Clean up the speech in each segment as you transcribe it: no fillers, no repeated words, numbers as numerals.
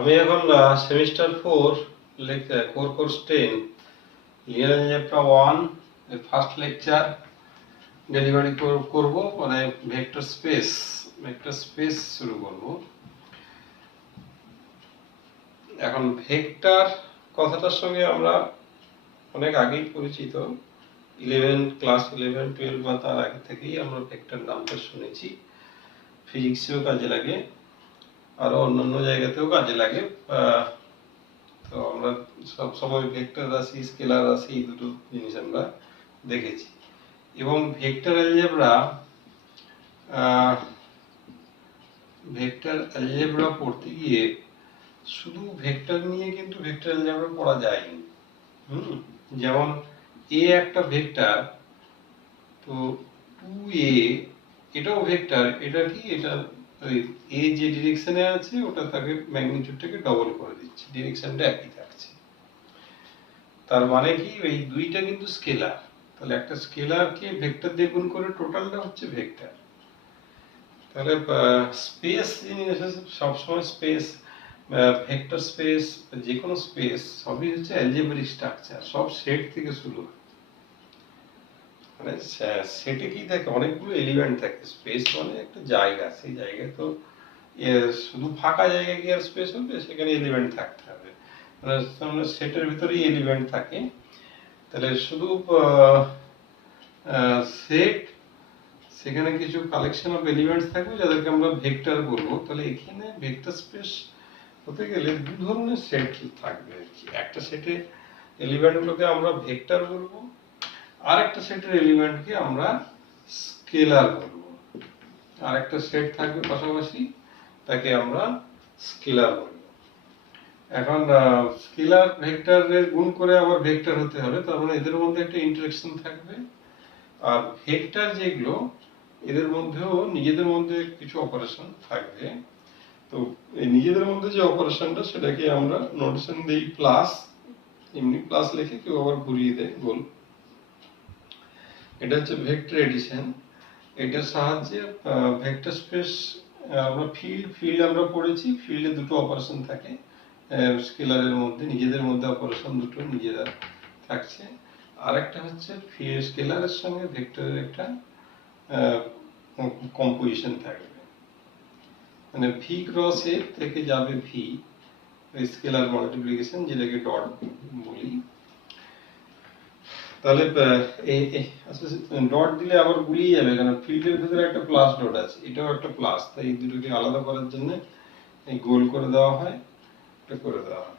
আমি এখন semester 4 core course 10 linear algebra 1 এর ফার্স্ট লেকচার ডেলিভারি করব, মানে ভেক্টর স্পেস শুরু করব। এখন ভেক্টর কথাটার সঙ্গে আমরা অনেক আগেই পরিচিত। ক্লাস 11 12 বা তার আগে থেকেই আমরা ভেক্টর নামটা শুনেছি। ফিজিক্সেও কাজে লাগে, আরো অন্যান্য জায়গাতেও কাজে লাগে। তো আমরা সব সময় ভেক্টর রাশি, স্কেলার রাশি, এই দুটো জিনিস আমরা দেখেছি। এবং ভেক্টর অ্যালজেব্রা পড়তে গিয়ে শুধু ভেক্টর নিয়ে কিন্তু ভেক্টর অ্যালজেব্রা পড়া যায়নি। যেমন এ একটা ভেক্টর, তো 2a এটাও ভেক্টর। এটা কি, এটা এ যে ডিরেকশনে আছে ওটা তাকে ম্যাগনিটিউডটাকে ডবল করে দিচ্ছে, ডিরেকশনটা একই থাকছে। তার মানে কি, এই দুইটা কিন্তু স্কেলার। তাহলে একটা স্কেলারকে ভেক্টর দিয়ে গুণ করে টোটালটা হচ্ছে ভেক্টর। তাহলে স্পেস সবসময় স্পেস, ভেক্টর স্পেস, যে কোনো স্পেস সবই হচ্ছে অ্যালজেব্রিক স্ট্রাকচার, সব সেট থেকে শুরু হয়। মানে সেটে কি থাকে, অনেকগুলো এলিমেন্ট থাকে। স্পেস মানে একটা জায়গা, সেই জায়গায় তো শুধু ফাঁকা জায়গা কি আর স্পেস হবে? সেখানে এলিমেন্ট থাকতে হবে, মানে সেটের ভিতরেই এলিমেন্ট থাকে। তাহলে শুধু সেট, সেখানে কিছু কালেকশন অফ এলিমেন্টস থাকবে যাদেরকে আমরা ভেক্টর বলবো। তাহলে এখানে ভেক্টর স্পেস হতে গেলে দু ধরনের সেট থাকবে। একটা সেটে এলিমেন্টগুলোকে আমরা ভেক্টর বলবো, আর একটা সেটের এলিমেন্টকে আমরা স্কেলার বলবো। আর একটা সেট থাকবে পাশাপাশি, তাকে আমরা স্কেলার বলবো। এখন স্কেলার ভেক্টরের গুণ করে আবার ভেক্টর হতে হবে, তার মানে এদের মধ্যে একটা ইন্টারেকশন থাকবে। আর ভেক্টর যেগুলো, এদের মধ্যেও নিজেদের মধ্যে কিছু অপারেশন থাকবে। তো এই নিজেদের মধ্যে যে অপারেশনটা, সেটাকে আমরা নোটেশন দেই প্লাস। এমনি প্লাস লিখে কেউ আবার ঘুরিয়ে দেয় গোল। এটা হচ্ছে ভেক্টর এডিশন। এটার সাহায্যে ভেক্টর স্পেস, আমরা ফিল্ড আমরা পড়েছি। ফিল্ডে দুটো অপারেশন থাকে স্কেলারের মধ্যে, নিজেদের মধ্যে অপারেশন দুটো নিজেরা থাকছে। আর একটা হচ্ছে স্কেলারের সঙ্গে ভেক্টরের একটা কম্পোজিশন থাকবে। মানে ভি ক্রস এ থেকে যাবে ভি, স্কেলার মাল্টিপ্লিকেশন, যেটাকে ডট বলি। তাহলে ডট দিলে আবার গুলিয়ে যাবে, কারণ ফিল্ডের ভিতরে একটা প্লাস ডট আছে, এটাও একটা প্লাস। তাই এই দুটোকে আলাদা করার জন্য এই গোল করে দেওয়া হয়, এটা করে দেওয়া হয়।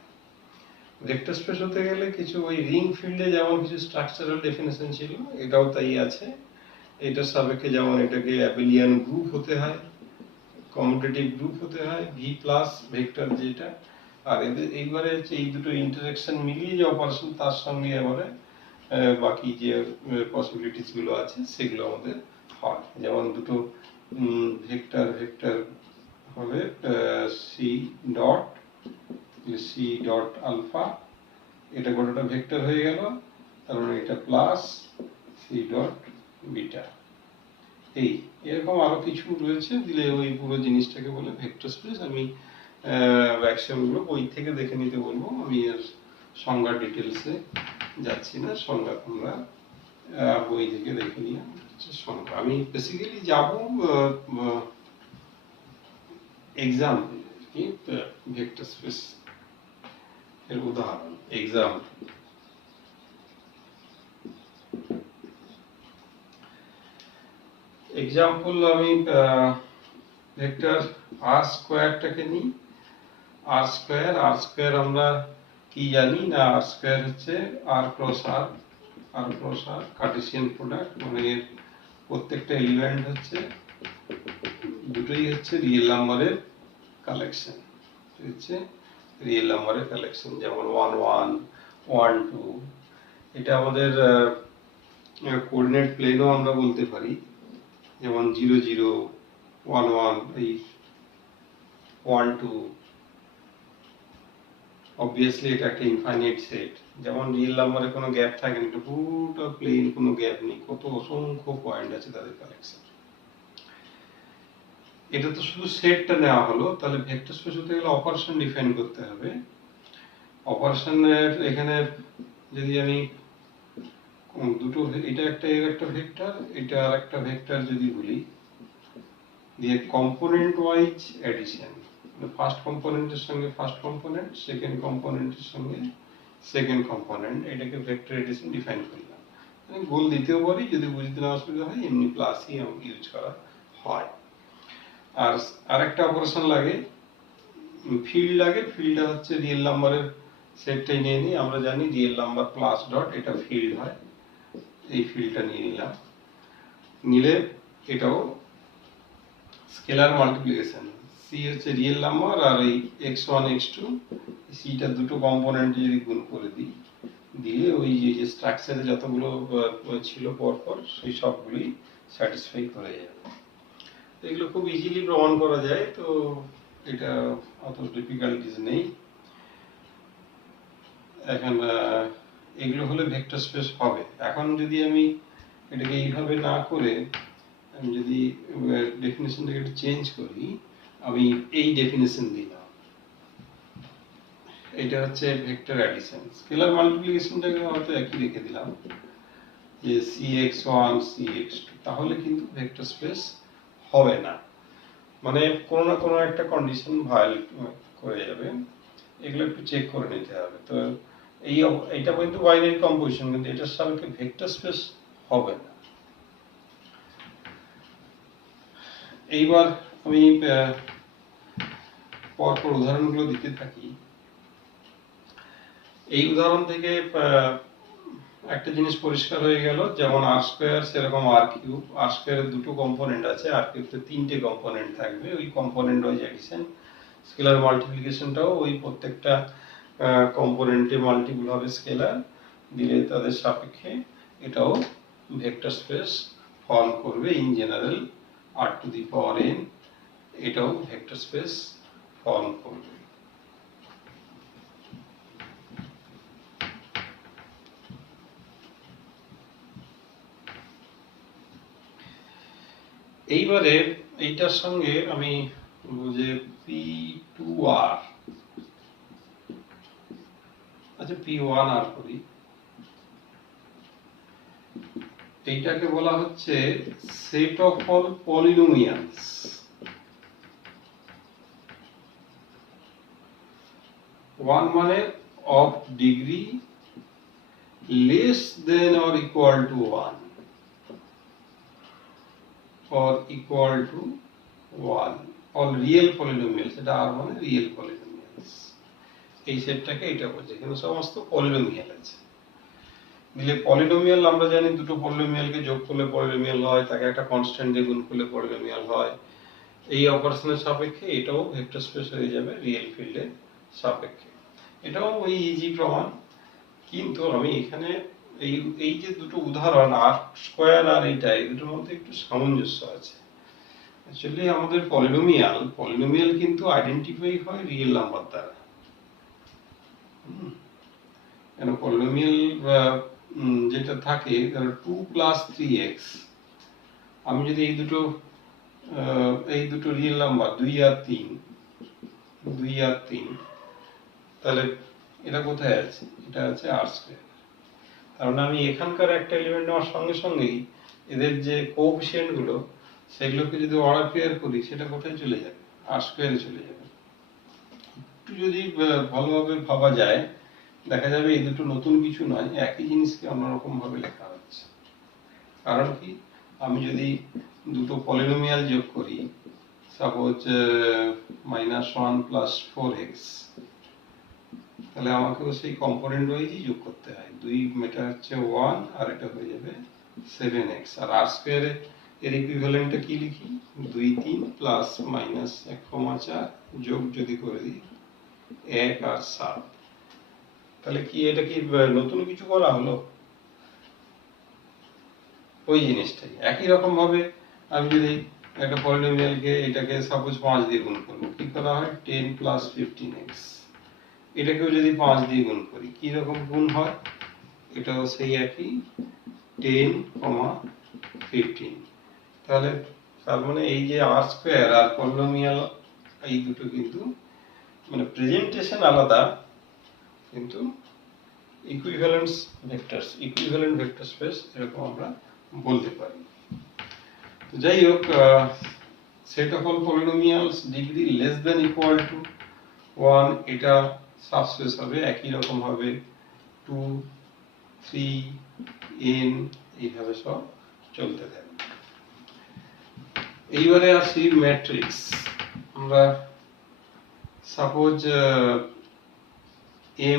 ভেক্টর স্পেস হতে গেলে কিছু ওই রিং ফিল্ডে যেমন কিছু স্ট্রাকচারাল ডেফিনেশন ছিল, এটাও তাই আছে। এটার সাপেক্ষে যেমন এটাকে অ্যাবেলিয়ান গ্রুপ হতে হয়, কমিউটেটিভ গ্রুপ হতে হয়, ভি প্লাস ভেক্টর যেটা। আর এদের এইবারে হচ্ছে এই দুটো ইন্টারঅ্যাকশন মিলিয়ে যে অপারেশন, তার সঙ্গে এবারে বাকি যে পসিবিলিটিস গুলো আছে সেগুলো আমাদের হয়। যেমন দুটো ভেক্টর হবে সি ডট আলফা, এটা গোটাটা ভেক্টর হয়ে গেল। তার মানে এটা প্লাস সি ডট বিটা। এই এরকম আরো কিছু রয়েছে, দিলে ওই পুরো জিনিসটাকে বলে ভেক্টর স্পেস। আমি অ্যাক্সিওমগুলো বই থেকে দেখে নিতে বলবো, আমি এর সংজ্ঞা ডিটেলসে যাচ্ছি না। সংজ্ঞা তোমরা বই থেকে দেখে নিয়ে সংজ্ঞা। আমি বেসিক্যালি যাব এক্সাম্পল, কি ভেক্টর স্পেস এর উদাহরণ, এক্সাম্পল আমি ভেক্টর আর স্কোয়ারটাকে নিই। আর স্কোয়ার আমরা কি জানি না, আর স্কোয়ার হচ্ছে আর ক্রস আর কার্টেসিয়ান প্রোডাক্ট। মানে প্রত্যেকটা এলিমেন্ট হচ্ছে, দুটোই হচ্ছে রিয়েল নাম্বারের কালেকশন, হচ্ছে রিয়েল নাম্বারের কালেকশন। যেমন 1 1 1 2, এটা আমাদের কোঅর্ডিনেট প্লেনও আমরা বলতে পারি। যেমন 0 0 1 1, এই 1 2, অবভিয়াসলি এটা একটা ইনফাইনাইট সেট। যেমন রিয়েল নাম্বারে কোনো গ্যাপ থাকে না, এটা পুরোটা প্লেন, কোনো গ্যাপ নেই, কত অসংখ্য পয়েন্ট আছে তাদের কালেকশন। এটা তো শুধু সেটটা নেওয়া হলো, তাহলে ভেক্টর স্পেস হতে গেলে অপারেশন ডিফাইন করতে হবে। অপারেশনের এখানে যদি আমি দুটো, এটা একটা ভেক্টর, এটা আর একটা ভেক্টর যদি বলি, দিয়ে কম্পোনেন্ট ওয়াইজ অ্যাডিশন, ফার্স্ট কম্পোনেন্টের সঙ্গে ফার্স্ট কম্পোনেন্ট, সেকেন্ড কম্পোনেন্টের সঙ্গে সেকেন্ড কম্পোনেন্ট, এটাকে ভেক্টর এডিশন ডিফাইন করলাম। আমি গোল দিতেও পারি, যদি বুঝতে না অসুবিধা হয় এমনি প্লাসই ইউজ করা হয়। আর আরেকটা অপারেশন লাগে, ফিল্ড লাগে। ফিল্ডটা হচ্ছে রিয়েল নাম্বারের সেটটাই নিয়ে নিই, আমরা জানি রিয়েল নাম্বার প্লাস ডট এটা ফিল্ড হয়, এই ফিল্ডটা নিয়ে নিলাম। নিলে এটাও স্কেলার মাল্টিপ্লিকেশন, সি হচ্ছে রিয়েল নাম্বার আর এই x1 x2 সিটা দুটো কম্পোনেন্ট যদি গুণ করে দিই, দিয়ে ওই যে স্ট্রাকচারে যতগুলো ছিল পরপর সেই সবগুলি স্যাটিসফাই করে যাবে। এগুলো খুব ইজিলি প্রমাণ করা যায়, তো এটা অত ডিফিকাল্টিস নেই। এখন এগুলো হলে ভেক্টর স্পেস হবে। এখন যদি আমি এটাকে এইভাবে না করে আমি যদি ডেফিনেশনটাকে একটু চেঞ্জ করি, আমি এই ডেফিনেশন দিলাম, এটা হচ্ছে ভেক্টর অ্যাডিশন। স্কেলার মাল্টিপ্লিকেশনটাকে হয়তো একই রেখে দিলাম, যে cx1 cx2, তাহলে কিন্তু ভেক্টর স্পেস হবে না, মানে কোনো না কোনো একটা কন্ডিশন ভায়োলেট করে যাবে। এগুলো একটু চেক করে নিতে হবে। তো এইটা কিন্তু বাইনারি কম্পোজিশন, কিন্তু এটার সাপেক্ষে ভেক্টর স্পেস হবে না। এইবার আমি পরপর উদাহরণগুলো দিতে থাকি। এই উদাহরণ থেকে একটা জিনিস পরিষ্কার হয়ে গেল, যেমন আর স্কোয়ার সেরকম আর কিউব। আর স্কোয়ারের দুটো কম্পোনেন্ট আছে, আর কিউবতে তিনটে কম্পোনেন্ট থাকবে, ওই কম্পোনেন্ট ওয়াইজ অ্যাডিশন। স্কেলার মাল্টিপ্লিকেশনটাও ওই প্রত্যেকটা কম্পোনেন্টে মাল্টিপল হবে স্কেলার, দিলে তাদের সাপেক্ষে এটাও ভেক্টর স্পেস ফর্ম করবে। In general R to the power n এটাও ভেক্টর স্পেস ফর্ম করবে। এইবারে এইটার সঙ্গে আমি যে P2R, আচ্ছা P1R করি, এইটাকে বলা হচ্ছে set of all polynomials. One মানে of degree less than or equal to 1 or equal to 1, all real polynomials, এটা আর মানে রিয়েল পলিনোমিয়ালস। এই সেটটাকে এটা বলছে, কিন্তু সমস্ত পলিনোমিয়াল আছে। দিলে পলিনোমিয়াল আমরা জানি দুটো পলিনোমিয়ালকে যোগ করলে পলিনোমিয়াল হয়, তাকে একটা কনস্ট্যান্ট দিয়ে গুণ করলে পলিনোমিয়াল হয়। এই অপারেশনের সাপেক্ষে এটাও ভেক্টর স্পেস হয়ে যাবে রিয়েল ফিল্ডের সাপেক্ষে। এটাও ওই ইজি প্রমাণ, কিন্তু আমি এখানে এই যে দুটো উদাহরণ আর স্কোয়ার আর এইটা, এই দুটোর মধ্যে একটু সামঞ্জস্য আছে। অ্যাকচুয়ালি আমাদের পলিনোমিয়াল কিন্তু আইডেন্টিফাই হয় রিয়েল নাম্বার দ্বারা। কেন পলিনোমিয়াল যেটা থাকে 2 + 3x, আমি যদি এই দুটো রিয়েল নাম্বার 2 আর 3, তাহলে এটা কোথায় আছে? এটা আছে আর স্কোয়ার। কারণ আমি এখানকার একটা এলিমেন্ট নেওয়ার সঙ্গে সঙ্গেই এদের যে কোএফিসিয়েন্ট গুলো, সেগুলোকে যদি অর্ডার পেয়ার করি, সেটা কোথায় চলে যাবে? আর স্কোয়ারে চলে যাবে। একটু যদি ভালোভাবে ভাবা যায়, দেখা যাবে এই দুটো নতুন কিছু নয়, একই জিনিসকে অন্যরকম ভাবে লেখা হচ্ছে। কারণ কি, আমি যদি দুটো পলিনোমিয়াল যোগ করি, সাপোজ -1 + 4x, তাহলে আমাকেও সেই কম্পোনেন্ট ওয়াইজই যোগ করতে হয়। 2 এটা হচ্ছে 1 আর এটা হয়ে যাবে 7x। আর আর স্কোয়ারে এর ইকুইভ্যালেন্টটা কি লিখি? 2 3 প্লাস মাইনাস 1,4 যোগ যদি করে দিই 1 আর 7, তাহলে কি এটা কি নতুন কিছু করা হলো? ওই জিনিসটাই একই রকম ভাবে আমি যদি একটা পলিনোমিয়ালকে এটাকে সাপোজ 5 দিয়ে গুণ করবো, কি করা হয়? 10 + 15x। এটাকেও যদি 5 দিয়ে গুণ করি, কি রকম গুণ হয়? এটাও সেই একই 10, 15। তাহলে তার মানে এই যে আর স্কোয়ার আর পলিনোমিয়াল এই দুটো কিন্তু মানে প্রেজেন্টেশন আলাদা, কিন্তু equivalence vectors, equivalent vector space এরকম আমরা বলতে পারি। তো যাই হোক, set of all polynomials degree less than equal to 1 এটা সাবস্পেস হবে, একই রকম হবে 2 3 n এইভাবে সব চলতে থাকবে। এইবারে আসি ম্যাট্রিক্স। আমরা সাপোজ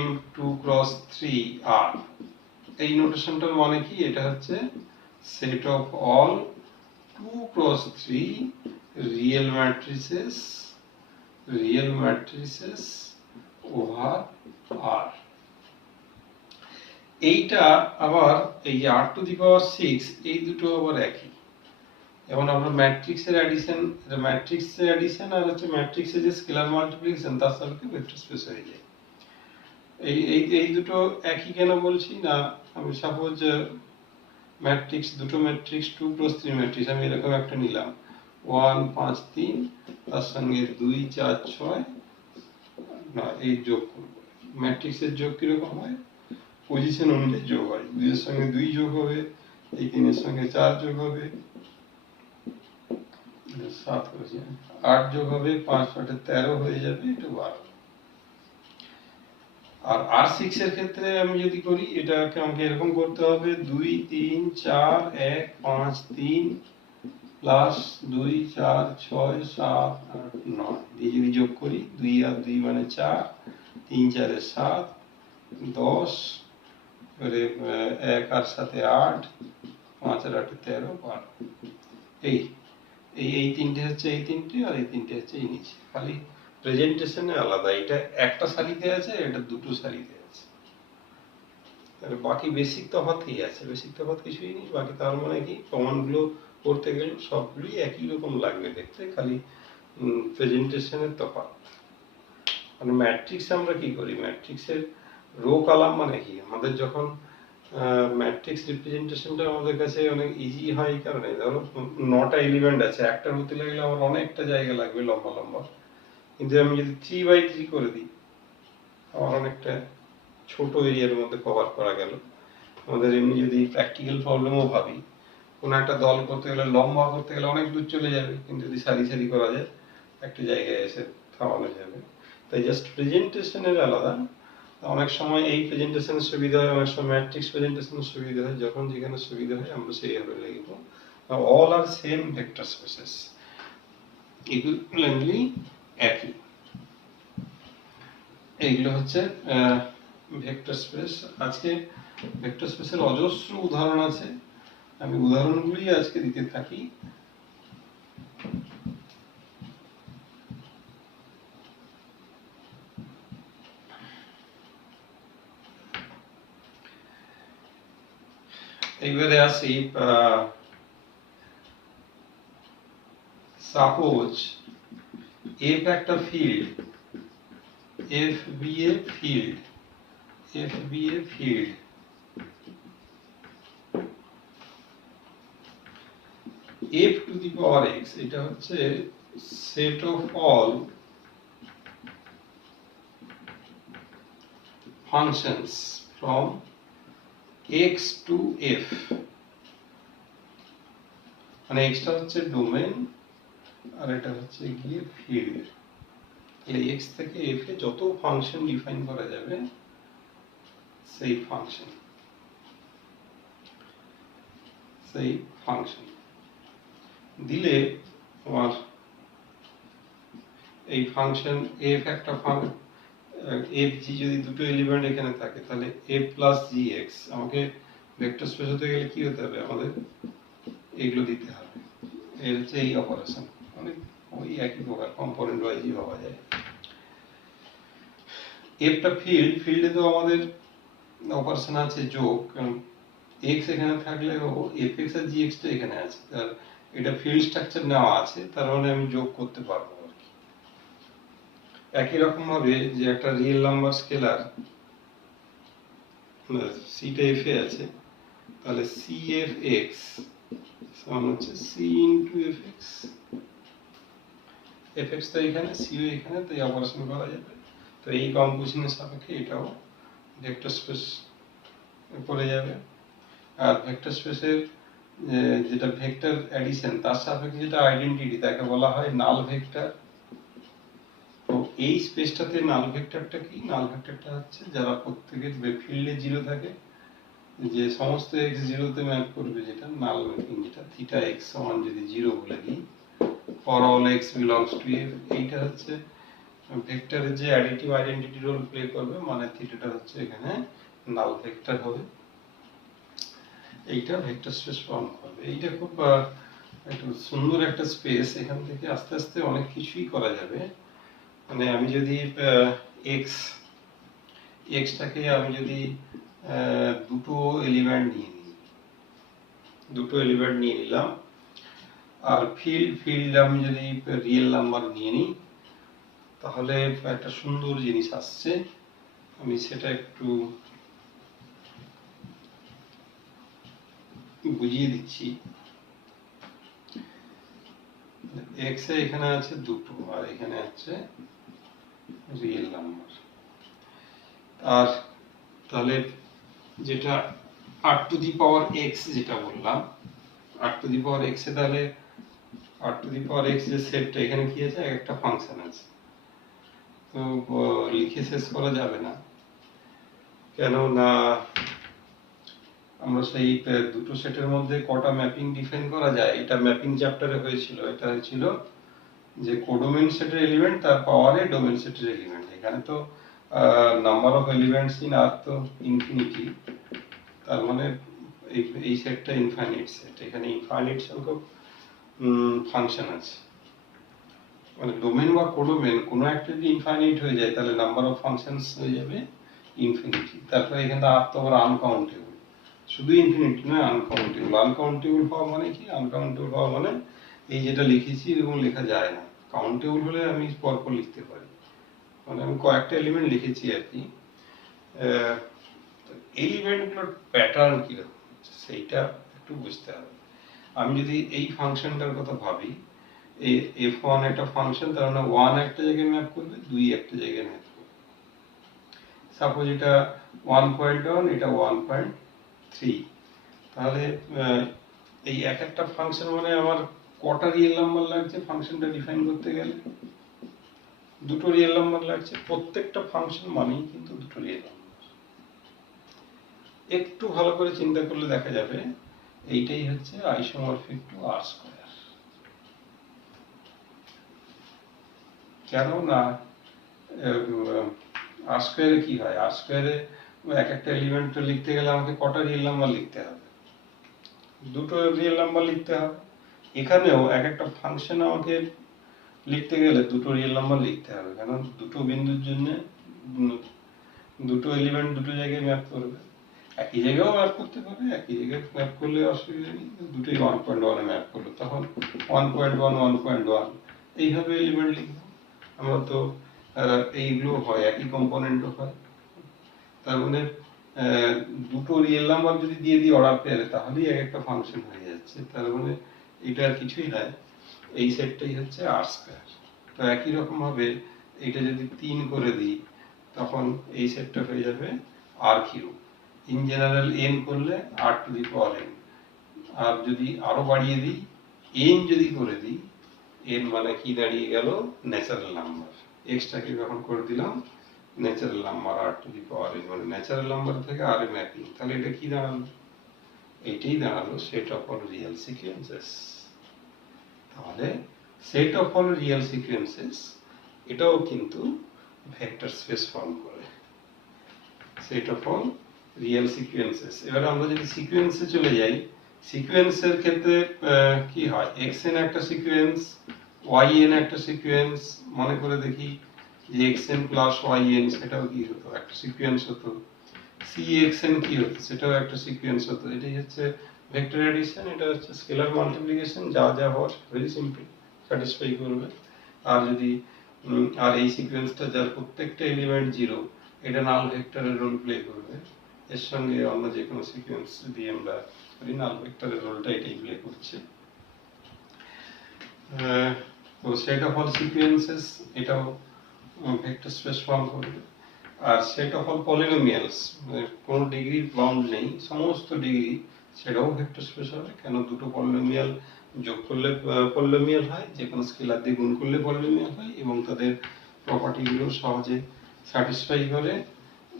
m2 cross 3r, এই নোটেশনটার মানে কি, এটা হচ্ছে set of all 2 cross 3 real matrices over r। এইটা আবার এই যে r টু দি পাওয়ার 6 এই দুটো আবার একই। এবং আমরা ম্যাট্রিক্সের অ্যাডিশন আর হচ্ছে ম্যাট্রিক্সের যে স্কেলার মাল্টিপ্লিকেশন তার সাথে ভেক্টর স্পেস হয়ে যায়। এই দুটো একই কেন বলছি না, আমি সাপোজ দুটো ম্যাট্রিক্স 2 cross 3 ম্যাট্রিক্স আমি এরকম একটা নিলাম 1 5 3, তার সঙ্গে 2 4 6 না, এই যোগ করব। ম্যাট্রিক্সের যোগ কিরকম হয়, পজিশন অনুযায়ী যোগ হয়। 2 এর সঙ্গে 2 যোগ হবে, এই 3 এর সঙ্গে 4 যোগ হবে, 7 করেছি 8 যোগ হবে, 5 8 13 হয়ে যাবে, এটা 12। আর R6 এর ক্ষেত্রে আমি যদি করি, এটাকে আমাকে এরকম করতে হবে 2 3 4 1 5 3 প্লাস 2 4 6 7 8 9 দিয়ে যদি যোগ করি, 2 আর 2 মানে 4, 3 4 এ 7 10, এবারে 1 আর 7 এ 8, 5 আর 8 এ 13 12। এই তিনটে হচ্ছে এই তিনটে, আর এই তিনটে হচ্ছে এই নিচে, খালি প্রেজেন্টেশনে আলাদা। এটা একটা সারিতে আছে, এটা দুটো সারিতে আছে, তাহলে বাকি বেসিক তফাৎ কি আছে, বেসিক তফাৎ কিছুই নেই। বাকি তার মানে কি, কমান্ডগুলো করতে গেলে সবগুলোই একই রকম লাগবে দেখতে, খালি প্রেজেন্টেশনের তফাৎ। মানে ম্যাট্রিক্স আমরা কি করি, ম্যাট্রিক্সের রো কলাম মানে কি, আমাদের যখন ম্যাট্রিক্স রিপ্রেজেন্টেশনটা আমাদের কাছে অনেক ইজি হয় এই কারণে, ধরো 9টা এলিমেন্ট আছে, একটা হতে লাগলে আমার অনেকটা জায়গা লাগবে লম্বা লম্বা, কিন্তু আমি যদি 3x3 করে দিই আমার অনেকটা ছোট এরিয়ার মধ্যে কভার করা গেল। আমাদের এমনি যদি প্র্যাকটিক্যাল প্রবলেমও ভাবি, কোনো একটা দল করতে গেলে লম্বা করতে গেলে অনেক দূর চলে যাবে, কিন্তু যদি সারি সারি করা যায় একটা জায়গায় এসে থামানো যাবে। তাই জাস্ট প্রেজেন্টেশনের আলাদা, অনেক সময় এই প্রেজেন্টেশনের সুবিধা হয়, অনেক সময় ম্যাট্রিক্স প্রেজেন্টেশনের সুবিধা হয়, যখন যেখানে সুবিধা হয় আমরা সেইভাবে লিখব। অল আর সেম ভেক্টর স্পেসেস, ইকুইভ্যালেন্টলি একই। এইগুলো হচ্ছে ভেক্টর স্পেস। আজকে ভেক্টর স্পেসের অজস্র উদাহরণ আছে, আমি উদাহরণগুলি আজকে দিতে থাকি। এইবারে আসি, সাপোজ এফ একটা field, F be a field, f to the power x, এটা হচ্ছে set of all functions from x to f, মানে x টা হচ্ছে ডোমেন আর এটা হচ্ছে গিয়ে ফিল্ড। তাহলে x থেকে f এ যত ফাংশন ডিফাইন করা যাবে সেই ফাংশন দিলে আমার এই ফাংশন f একটা f g যদি দুটো এলিমেন্ট এখানে থাকে, তাহলে f প্লাস gx, আমাকে ভেক্টর স্পেস হতে গেলে কি হতে হবে, আমাদের এগুলো দিতে হবে। এর হচ্ছে এই অপারেশন, অনেক ওই একই প্রকার কম্পোনেন্ট ওয়াইজই ভাবা যায়। একটা ফিল্ডে তো আমাদের অপারেশন আছে যোগ, কারণ x এখানে থাকলে fx আর gx টা এখানে আছে, তার এটা ফিল্ড স্ট্রাকচার নেওয়া আছে, তার মানে আমি যোগ করতে পারবো আর কি। একই রকম ভাবে যে একটা রিয়েল নাম্বার স্কেলার c টা f এ আছে, তাহলে cfx সমান হচ্ছে সি ইন্টু এফএক্স। এফএক্স তো এখানে, সিও এখানে, তো এই অপারেশন করা যাবে। তো এই কম্পোজিশনের সাপেক্ষে এটাও ভেক্টর স্পেস পড়ে যাবে। আর ভেক্টর স্পেসের যেটা ভেক্টর অ্যাডিশন তার সাপেক্ষে যেটা আইডেন্টিটি তাকে বলা হয় নাল ভেক্টর। তো এই স্পেসটাতে নাল ভেক্টরটা কি? নাল ভেক্টরটা হচ্ছে যারা প্রত্যেকের ফিল্ডে জিরো থাকে, যে সমস্ত এক্স জিরোতে ম্যাপ করবে, যেটা নাল ম্যাপিং, যেটা থিটা এক্স সমান যদি জিরো বলে দিই for all x belongs to F, এইটা হচ্ছে ভেক্টরের যে অ্যাডিটিভ আইডেন্টিটি রোল প্লে করবে, মানে থিটাটা হচ্ছে এখানে নাল ভেক্টর হবে। এইটা ভেক্টর স্পেস ফর্ম করবে। এইটা খুব একটু সুন্দর একটা স্পেস। এখান থেকে আস্তে আস্তে অনেক কিছুই করা যাবে। মানে আমি যদি এক্সটাকে আমি যদি দুটো এলিমেন্ট নিয়ে নিলাম, আর ফিল্ড আমি যদি রিয়েল নাম্বার নিয়ে নিই, তাহলে একটা সুন্দর জিনিস আসছে। আমি সেটা একটু বুঝিয়ে দিচ্ছি। এক্স এ এখানে আছে দুটো, আর এখানে আছে রিয়েল নাম্বার। আর তাহলে যেটা r to the power x যেটা বললাম, r to the power x এ তাহলে r to the power x যে সেটটা, এখানে কি আছে? একটা ফাংশন আছে। তো লিখে শেষ করা যাবে না, কেন না আমরা সেই দুটো সেটের মধ্যে কটা ম্যাপিং ডিফাইন করা যায়, এটা ম্যাপিং চ্যাপ্টারে হয়েছিল। এটা হয়েছিল যে কোডোমেন সেটের এলিমেন্ট তার পাওয়ারে ডোমেন সেটের এলিমেন্ট। এখানে তো নাম্বার অফ এলিমেন্টস ইন আর তো ইনফিনিটি, তার মানে এই সেটটা ইনফাইনাইট সেট। এখানে ইনফাইনাইট সংখ্যক ফাংশন আছে। মানে ডোমেন বা কোডোমেন কোনো একটা যদি ইনফাইনাইট হয়ে যায়, তাহলে নাম্বার অফ ফাংশনস হয়ে যাবে ইনফিনিটি। তারপরে এখানে আর তো আবার আনকাউন্টেবল, শুধু ইনফিনিটি নয়, আনকাউন্টেবল। আনকাউন্টেবল হওয়া মানে কি? আনকাউন্টেবল হওয়া মানে এই যেটা লিখেছি এরকম লেখা যায় না। কাউন্টেবল হলে আমি পরপর লিখতে পারি, মানে আমি কয়েকটা এলিমেন্ট লিখেছি আর কি। এলিমেন্টগুলোর প্যাটার্ন কিরকম সেইটা একটু বুঝতে হবে। আমি যদি এই ফাংশনটার কথা ভাবি, এই f1 একটা ফাংশন, তার মানে 1 একটা জায়গায় ম্যাপ করবে, 2 একটা জায়গায় ম্যাপ করবে। সাপোজ এটা 1.1, এটা 1.3, তাহলে এই এক একটা ফাংশন মানে আমার কটা রিয়েল নাম্বার লাগছে ফাংশনটা ডিফাইন করতে গেলে? দুটো রিয়েল নাম্বার লাগছে। প্রত্যেকটা ফাংশন মানেই কিন্তু দুটো রিয়েল নাম্বার। একটু ভালো করে চিন্তা করলে দেখা যাবে এইটাই হচ্ছে আইসোমরফিক টু আর স্কয়ার। কেন না আর স্কয়ারে কি হয়? আর স্কয়ারে এক একটা এলিমেন্ট লিখতে গেলে আমাকে কটা রিয়েল নাম্বার লিখতে হবে? দুটো রিয়েল নাম্বার লিখতে হবে। এখানেও এক একটা ফাংশন আমাকে লিখতে গেলে দুটো রিয়েল নাম্বার লিখতে হবে, কারণ দুটো বিন্দুর জন্য দুটো এলিমেন্ট দুটো জায়গায় ম্যাপ করবে। একই জায়গায়ও ম্যাপ করতে পারে, একই জায়গায় ম্যাপ করলে অসুবিধা নেই, দুটোই 1.1 এ ম্যাপ করলো, তখন 1.1 1.1 এইভাবে এলিমেন্ট লিখবো আমরা। তো এইগুলো হয়, একই কম্পোনেন্টও হয়। তার মানে দুটো রিয়েল নাম্বার যদি দিয়ে দিই অর্ডার পেয়ারে, তাহলেই এক একটা ফাংশন হয়ে যাচ্ছে। তার মানে এটা আর কিছুই নয়, এই সেটটাই হচ্ছে আর স্কয়ার। তো একই রকম ভাবে এটা যদি 3 করে দিই, তখন এই সেটটা হয়ে যাবে আর কিউব। ইন জেনারেল n করলে r to the power n, আর যদি আরো বাড়িয়ে দিই n যদি করে দিই, n মানে কি দাঁড়িয়ে গেল? Natural number. এক্সটাকে যখন করে দিলাম natural number r to the power n, মানে ন্যাচারাল নাম্বার থেকে r এ ম্যাপিং। তাহলে এটা কি দাঁড়ালো? এইটাই দাঁড়ালো set of all real sequences. তাহলে set of all real sequences এটাও কিন্তু ভেক্টর স্পেস ফর্ম করে। Set of all real sequences. এবার আমরা যদি সিকোয়েন্সে চলে যাই, সিকোয়েন্সের ক্ষেত্রে কি হয়? xn একটা সিকোয়েন্স, yn একটা সিকোয়েন্স। মনে করে দেখি যে xn প্লাস yn সেটাও কি হতো? একটা সিকোয়েন্স হতো। cxn কি হতো? সেটাও একটা সিকোয়েন্স হতো। এটাই হচ্ছে ভেক্টর অ্যাডিশন, এটা হচ্ছে স্কেলার মাল্টিপ্লিকেশন। যা যা হওয়ার ভেরি সিম্পল, স্যাটিসফাই করবে। আর যদি আর এই সিকোয়েন্সটা যার প্রত্যেকটা এলিমেন্ট জিরো, এটা নাল ভেক্টরের রোল প্লে করবে। এর সঙ্গে অন্য যে কোনো সিকোয়েন্স যদি আমরা করি, নাল ভেক্টরের রোলটা এটাই প্লে করছে। তো সেট অফ অল সিকোয়েন্সেস এটাও ভেক্টর স্পেস ফর্ম করবে। আর সেট অফ অল পলিনোমিয়ালস, কোনো ডিগ্রি বাউন্ড নেই, সমস্ত ডিগ্রি, সেটাও ভেক্টর স্পেস হবে। কেন, দুটো পলিনোমিয়াল যোগ করলে পলিনোমিয়াল হয়, যে কোনো স্কেলার দিয়ে গুণ করলে পলিনোমিয়াল হয়, এবং তাদের প্রপার্টিগুলো সহজে স্যাটিসফাই করে।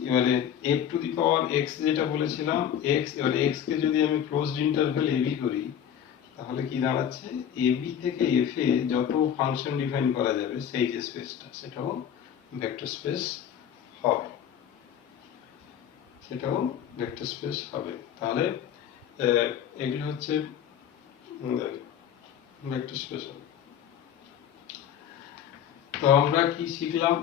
এবারে f two the power x যেটা বলেছিলাম, x, এবারে x কে যদি আমি ক্লোজড ইন্টারভ্যাল ab করি, তাহলে কি দাঁড়াচ্ছে, ab থেকে f এ যত ফাংশন ডিফাইন করা যাবে সেই যে স্পেসটা, সেটাও ভেক্টর স্পেস হবে, সেটাও ভেক্টর স্পেস হবে। তাহলে এগুলো হচ্ছে ভেক্টর স্পেস হবে। তো আমরা কি শিখলাম,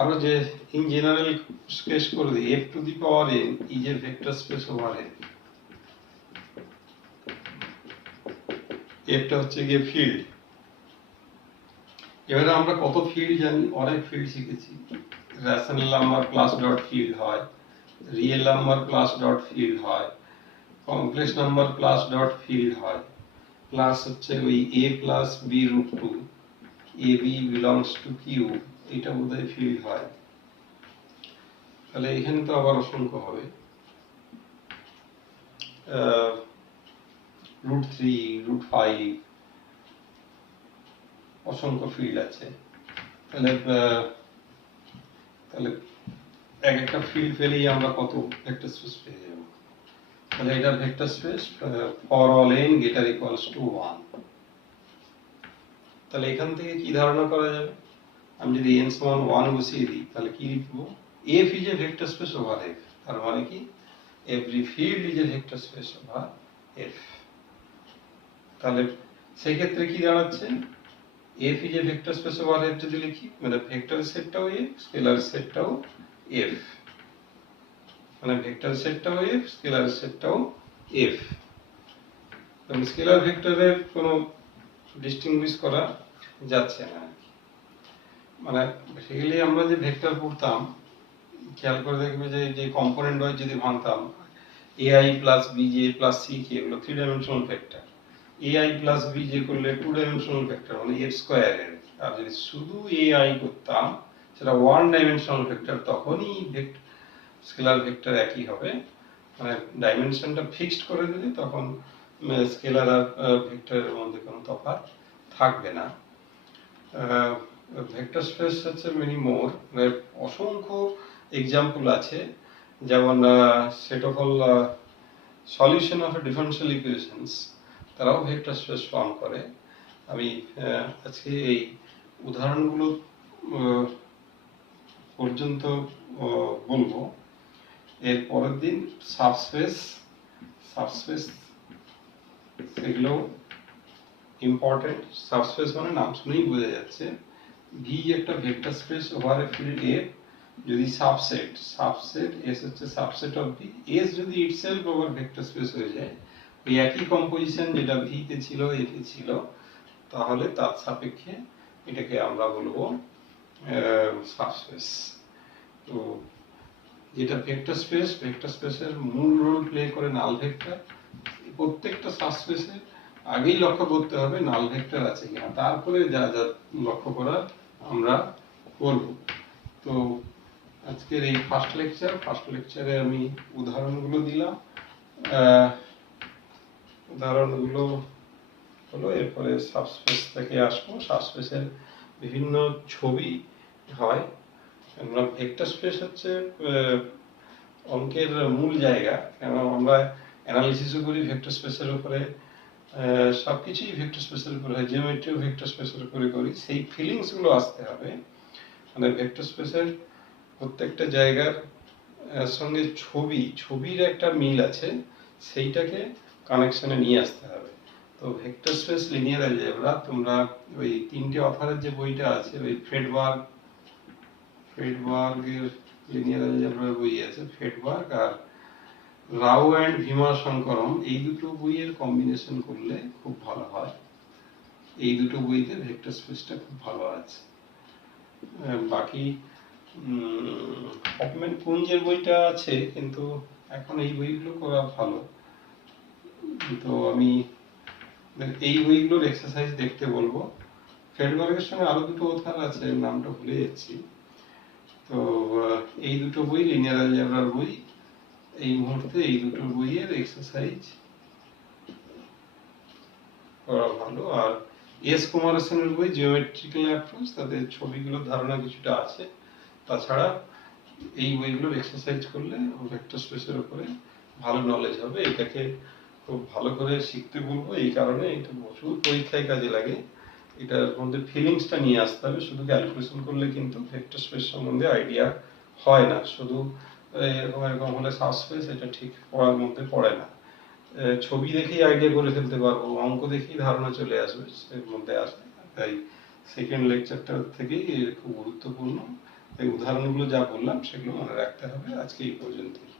আরো যে ইন জেনারেল স্কেচ করে দিই, f two the power n is a vector space over n। এটা হচ্ছে গিয়ে ফিল্ড। এবারে আমরা কত ফিল্ড জানি, অনেক ফিল্ড শিখেছি। Rational number plus dot field হয়, real number plus dot field হয়, complex number plus dot field হয়, প্লাস হচ্ছে ওই a plus b root 2, ab belongs to q, এটা বোধহয় ফিল্ড হয়। তাহলে এখানে তো আবার অসংখ্য হবে, রুট 3, রুট 5, অসংখ্য ফিল্ড আছে। তাহলে তাহলে এক একটা ফিল্ড পেলেই আমরা কত ভেক্টর স্পেস পেয়ে যাব। তাহলে এটা vector space for all n greater equals to 1। তাহলে এখান থেকে কি ধারণা করা যাবে, আমি যদি n সমান 1 বসিয়ে দিই, তাহলে কি লিখবো, f is a vector space over f। তার মানে কি, every field is a vector space over f। তাহলে সেই ক্ষেত্রে কি দাঁড়াচ্ছে, f is a vector space over f যদি লিখি, মানে ভেক্টর সেটটাও f, স্কেলার সেটটাও f, মানে ভেক্টর সেটটাও f, স্কেলার সেটটাও f। এবং স্কেলার ভেক্টরের কোনো ডিস্টিংগুইশ করা যাচ্ছে না। মানে বেসিক্যালি আমরা যে ভেক্টর পড়তাম, খেয়াল করে দেখবে যে যে কম্পোনেন্ট ওয়াইজ যদি ভাঙতাম, ai plus bj plus ck, এগুলো 3 dimensional vector. ai plus bj করলে 2 ডাইমেনশনাল ভেক্টর, মানে f স্কয়ার এর। আর যদি শুধু ai করতাম, সেটা 1 ডাইমেনশনাল ভেক্টর, তখনই স্কেলার ভেক্টর একই হবে। মানে ডাইমেনশনটা ফিক্সড করে দিলে তখন স্কেলার আর ভেক্টরের মধ্যে কোনো তফাৎ থাকবে না। ভেক্টর স্পেস হচ্ছে মেনি মোর, অসংখ্য এক্সাম্পল আছে, যেমন set of all solution of differential equations, তারাও ভেক্টর স্পেস ফর্ম করে। আমি আজকে এই উদাহরণগুলো পর্যন্ত বলবো। এর পরের দিন সাবস্পেস এগুলো ইম্পর্টেন্ট। সাবস্পেস মানে নাম শুনেই বোঝা যাচ্ছে, ভি একটা vector space over a field এ যদি সাবসেট এস হচ্ছে সাবসেট অফ ভি, এস যদি ইটসেলফ ওভার ভেক্টর স্পেস হয়ে যায়, ওই একই কম্পোজিশন যেটা ভি তে ছিল, এফ এ ছিল, তাহলে তার সাপেক্ষে এটাকে আমরা বলবো সাবস্পেস। তো যেটা ভেক্টর স্পেসের মূল রোল প্লে করে নাল ভেক্টর। প্রত্যেকটা সাবস্পেসে আগেই লক্ষ্য করতে হবে নাল ভেক্টর আছে কিনা, তারপরে যা যা লক্ষ্য করার আমরা করব। তো আজকের এই ফার্স্ট লেকচারে আমি উদাহরণগুলো দিলাম। উদাহরণগুলো হলো, এরপরে সাবস্পেস থেকে আসবো। সাবস্পেসের বিভিন্ন ছবি হয়। আমরা ভেক্টর স্পেস হচ্ছে অঙ্কের মূল জায়গা, কেন আমরা অ্যানালিসিসও করি ভেক্টর স্পেসের উপরে, সবকিছুই ভেক্টর স্পেসের উপরে হয়, জিওমেট্রিও ভেক্টর স্পেসের উপরে করি। সেই ফিলিংস গুলো আসতে হবে, মানে ভেক্টর স্পেসের প্রত্যেকটা জায়গার সঙ্গে ছবির একটা মিল আছে, সেইটাকে কানেকশনে নিয়ে আসতে হবে। তো ভেক্টর স্পেস লিনিয়ার অ্যালজেব্রা, তোমরা ওই তিনটে অথারের যে বইটা আছে, ওই ফ্রেডবার্গের লিনিয়ার অ্যালজেব্রার বই আছে, ফ্রেডবার্গ আর রাও অ্যান্ড ভীমা শঙ্করম, এই দুটো বইয়ের কম্বিনেশন করলে খুব ভালো হয়। এই দুটো বইতে ভেক্টর স্পেসটা খুব ভালো আছে। বাকি হপম্যান কুঞ্জের বইটা আছে, কিন্তু এখন এই বইগুলো করা ভালো। তো আমি এই বইগুলোর এক্সারসাইজ দেখতে বলবো। ফ্রেডবার্গের সঙ্গে আরো দুটো অথার আছে, নামটা ভুলে যাচ্ছি। তো এই দুটো বই লিনিয়ার অ্যালজেব্রার বই, এই মুহূর্তে এই দুটো বইয়ের এক্সারসাইজ করা ভালো। আর এস কুমারসেনের বই জিওমেট্রিক্যাল অ্যাপ্রোচ, তাদের ছবিগুলোর ধারণা কিছুটা আছে। তাছাড়া এই বইগুলোর এক্সারসাইজ করলে ভেক্টর স্পেসের উপরে ভালো নলেজ হবে। এটাকে খুব ভালো করে শিখতে বলবো, এই কারণে এটা প্রচুর পরীক্ষায় কাজে লাগে। এটার মধ্যে ফিলিংসটা নিয়ে আসতে হবে। শুধু ক্যালকুলেশন করলে কিন্তু ভেক্টর স্পেস সম্বন্ধে আইডিয়া হয় না। শুধু এরকম এরকম হলে সাবস্পেস, এটা ঠিক পড়ার মধ্যে পড়ে না। ছবি দেখেই আইডিয়া করে ফেলতে পারবো, অঙ্ক দেখেই ধারণা চলে আসবে, এর মধ্যে আসবে। তাই সেকেন্ড লেকচারটা থেকেই খুব গুরুত্বপূর্ণ। এই উদাহরণগুলো যা বললাম সেগুলো মনে রাখতে হবে। আজকে এই পর্যন্তই।